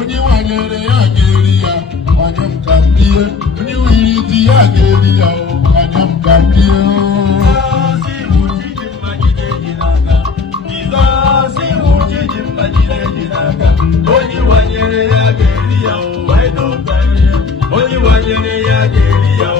onye wanyere ya ga-eri ya anya m ka mbie onye wiri di ya ga-eri ya anya m ka mbie onye wanyere ya ga-eri ya onye wanyere ya ga-eri ya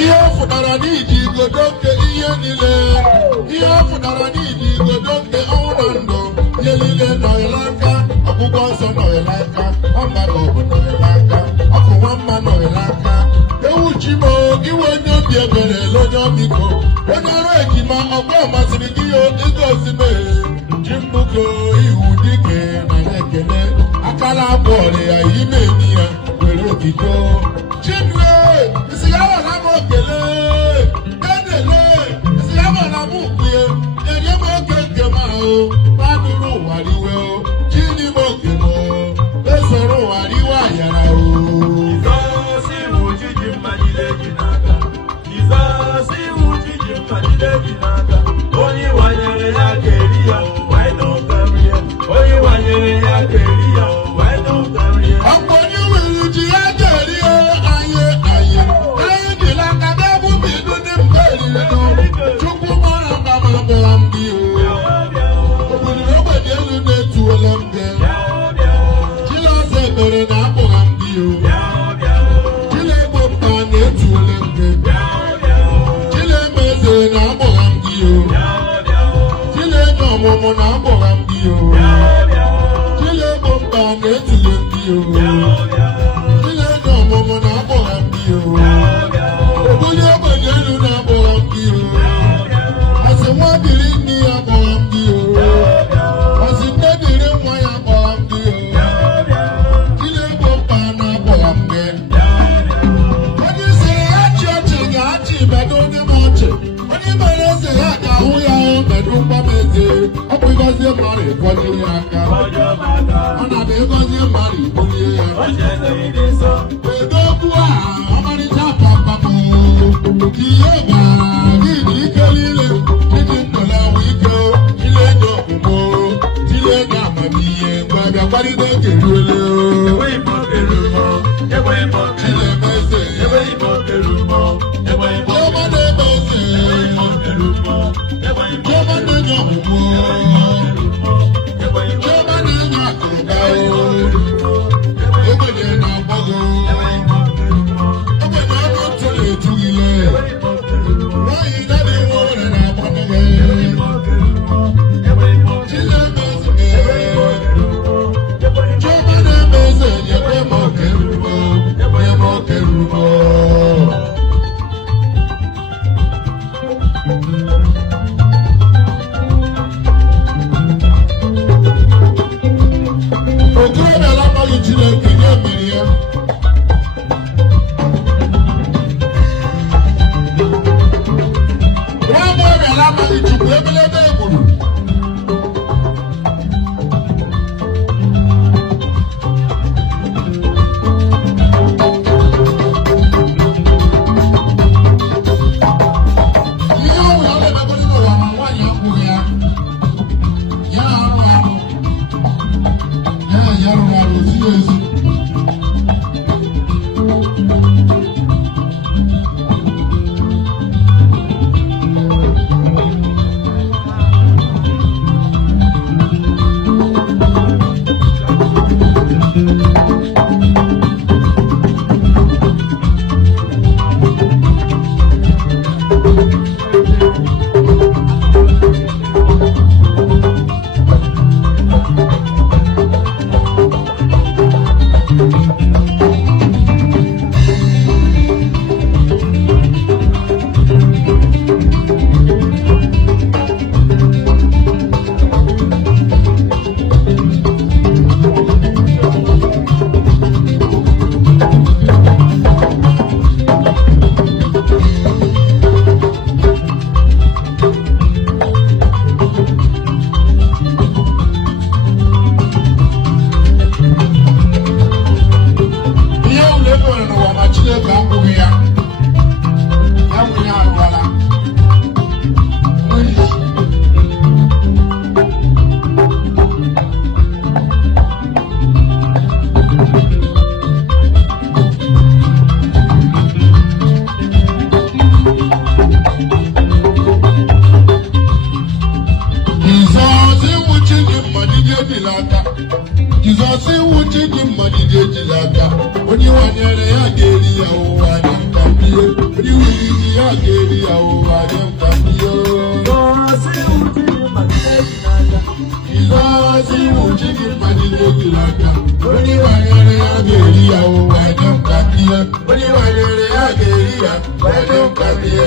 ihe ọ fụtara n'iji igodo nke ihe niile ihe ọ fụtara n'iji igodo nke ọnwụ na ndụ ihe niile nọghịla aka ọgwụgwọ nsọ nọghịla aka ọmaka ọbụ nọghịla aka ọkụ nwa mma nọghịla aka ewu chi m iwe onye obi ebere onye ọmịiko onye ọrụ ejima ọgba masịrị gị igozi mee ji mbugo iwu dike na ekele akala abụ ọrịa ime enyi ya were otito chidre isi ya wara m okele edele isi ya wara m ukwie enye m oge nke m ahụ nadụrụ ụwa riwe chini m okele esoro ụwa riwe ayara onye wanyere ya ga-eri ya onye wanyere ya ga-eri ya ọkwa onye nwere ji ya ga-eri anyị dịla aka n'ebe bido ndị mba eriri chukwu mara mba ma bịara m gị obodo ogbenye elu na-etuola m gị Chilaza ebere na akpụgha m gị Chilegbo mba na-etuola m gị Chileme eze na akpụgha m gị Chilenye ọmụmụ na akpụgha m gị Chilegbo mba na-etule m gị Chilenye ọmụmụ na akpụgha m gị obuli ogbenye elu na akpụgha m gị asị nwa biri nne ya akpụgha m gị asị nne biri nwa ya akpụgha m gị Chilegbo mba na akpụgha m gị onye isi ya chị ọchị ga-achị bedo onye m ọchị onye mere eze ya ga-ahụ ya bedo mgbameze ọ bụ ịgọzie mmadụ ịgọzie ya aka ọ na-adị ịgọzie mmadụ ibulie ya bedo okwu a ọmarịcha papapụ ihe gbara gị na ike niile iji nnọla awụ ike Chiledo ọmụmụ Chiledo amamihe ngwa bịa gbarịta ekeruole Chilemeze Chioma na-eme eze Chioma na-enye ọmụmụ Chioma ga-eri ya ụwa nye mkpambiyo. Izozi wuchi gị mmadụ ejiri aka. Onye wanyere ya ga-eri ya ụwa nye mkpambiyo. Onye wanyere ya ga-eri ya ụwa nye mkpambiyo.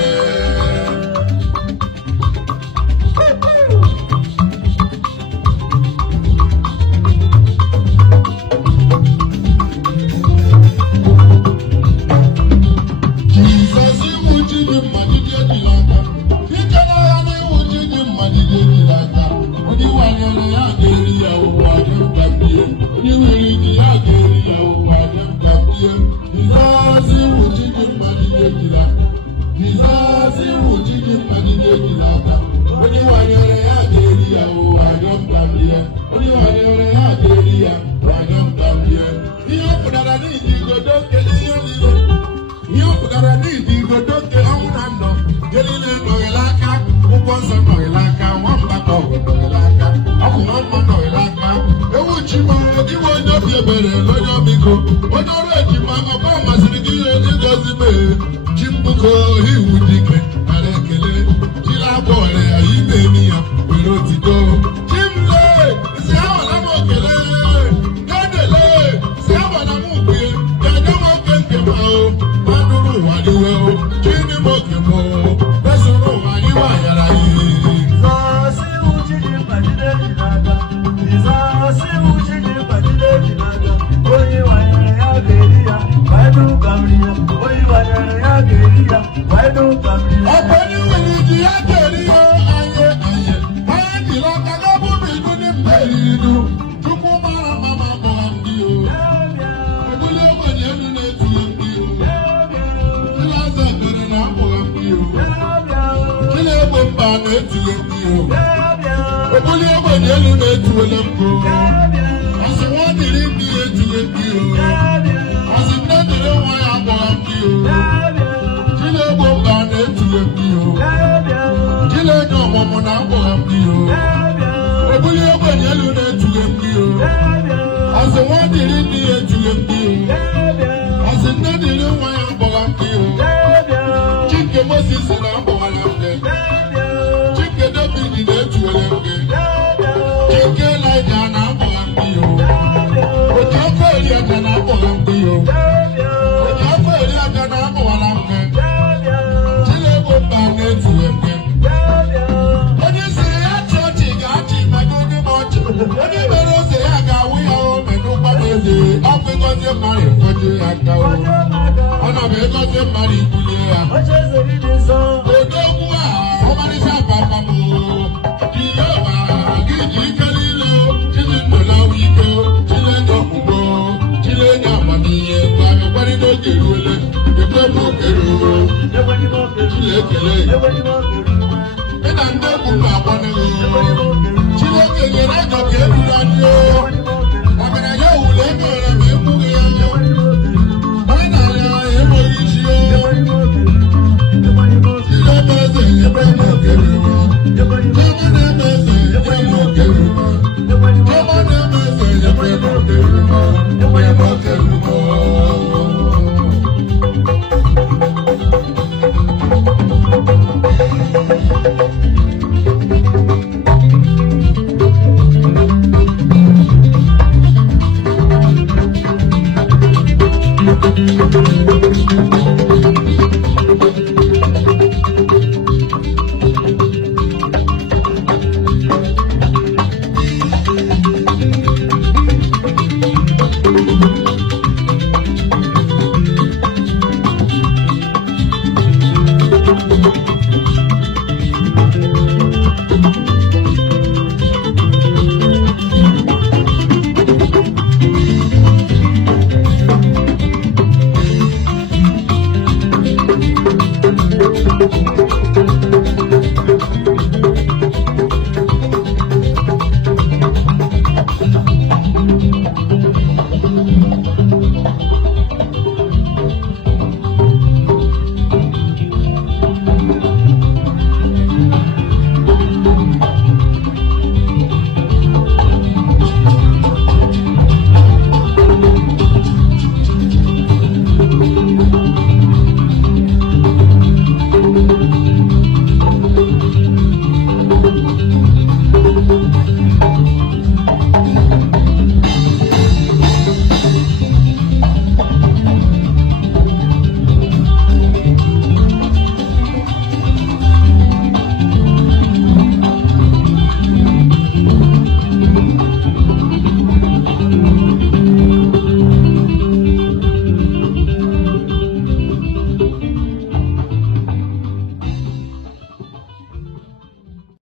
Everybody